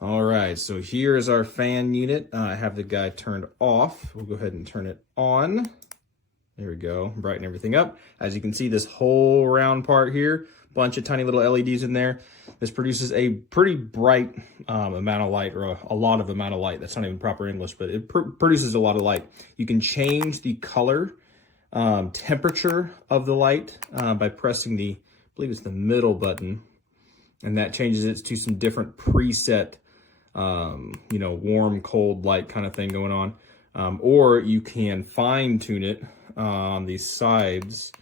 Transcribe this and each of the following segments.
All right, so here is our fan unit. I have the guy turned off. We'll go ahead and turn it on. There we go, brighten everything up. As you can see, this whole round part here, bunch of tiny little LEDs in there. This produces a pretty bright amount of light, or a lot of amount of light. That's not even proper English, but it produces a lot of light. You can change the color, temperature of the light by pressing the, I believe it's the middle button, and that changes it to some different preset, you know, warm, cold light kind of thing going on. Or you can fine tune it on these sides.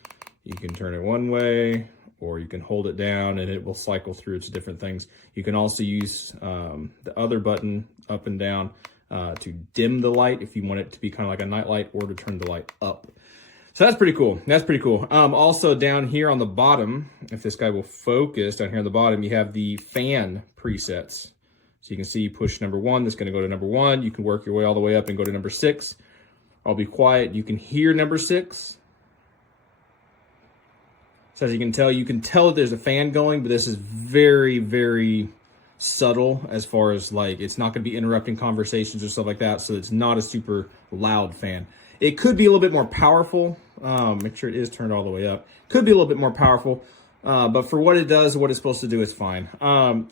You can turn it one way, or you can hold it down and it will cycle through its different things. You can also use the other button up and down to dim the light if you want it to be kind of like a night light, or to turn the light up. So that's pretty cool. That's pretty cool. Also down here on the bottom, if this guy will focus, down here on the bottom, you have the fan presets. So you can see you push number 1, that's gonna go to number 1. You can work your way all the way up and go to number 6. I'll be quiet. You can hear number 6. So as you can tell that there's a fan going, but this is very, very subtle as far as like, it's not gonna be interrupting conversations or stuff like that. So it's not a super loud fan. It could be a little bit more powerful. Make sure it is turned all the way up. Could be a little bit more powerful. But for what it does, what it's supposed to do, is fine.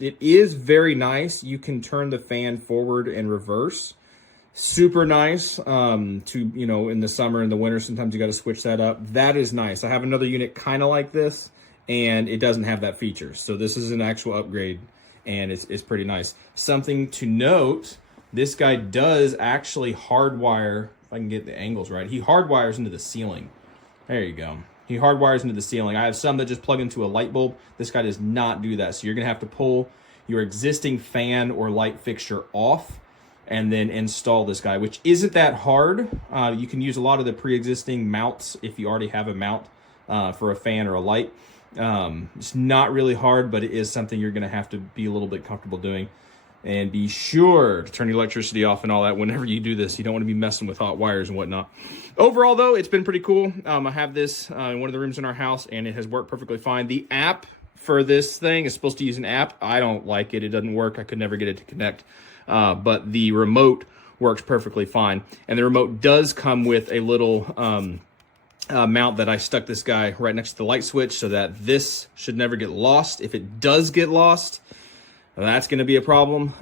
It is very nice. You can turn the fan forward and reverse. Super nice. To, you know, in the summer and the winter, sometimes you got to switch that up. That is nice. I have another unit kind of like this, and it doesn't have that feature. So this is an actual upgrade, and it's pretty nice. Something to note, this guy does actually hardwire, if I can get the angles right, he hardwires into the ceiling. There you go. He hardwires into the ceiling. I have some that just plug into a light bulb. This guy does not do that. So you're gonna have to pull your existing fan or light fixture off and then install this guy, which isn't that hard. You can use a lot of the pre-existing mounts if you already have a mount for a fan or a light. It's not really hard, but it is something you're gonna have to be a little bit comfortable doing. And be sure to turn the electricity off and all that whenever you do this. You don't want to be messing with hot wires and whatnot. Overall, though, it's been pretty cool. I have this in one of the rooms in our house, and it has worked perfectly fine. The app for this thing is supposed to use an app. I don't like it. It doesn't work. I could never get it to connect. But the remote works perfectly fine. And the remote does come with a little mount that I stuck this guy right next to the light switch, so that this should never get lost. If it does get lost, that's going to be a problem.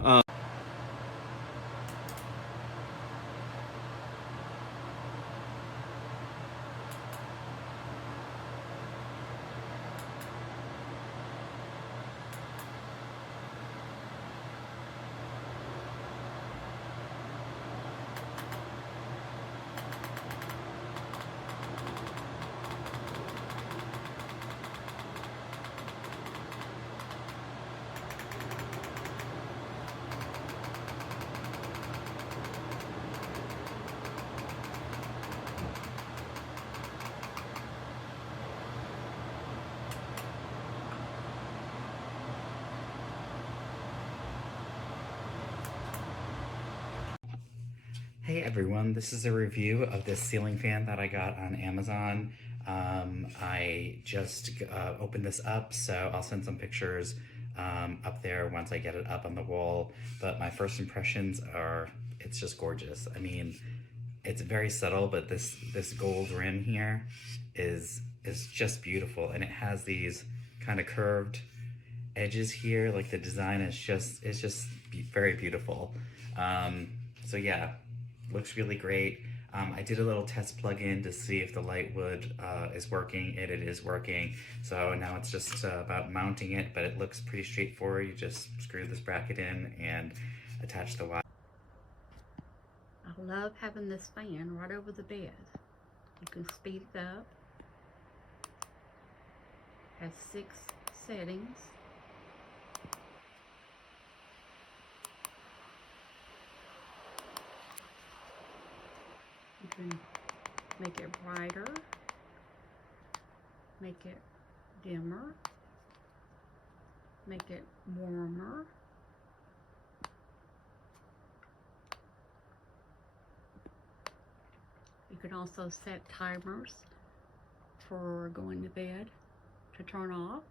Hey everyone, this is a review of this ceiling fan that I got on Amazon. I just opened this up, so I'll send some pictures up there once I get it up on the wall. But my first impressions are, it's just gorgeous. I mean, it's very subtle, but this gold rim here is just beautiful, and it has these kind of curved edges here. Like the design is just very beautiful. So yeah, looks really great. I did a little test plug-in to see if the light wood is working. It is working. So now it's just about mounting it, but it looks pretty straightforward. You just screw this bracket in and attach the wire. I love having this fan right over the bed. You can speed it up. Has 6 settings. You can make it brighter, make it dimmer, make it warmer. You can also set timers for going to bed to turn off.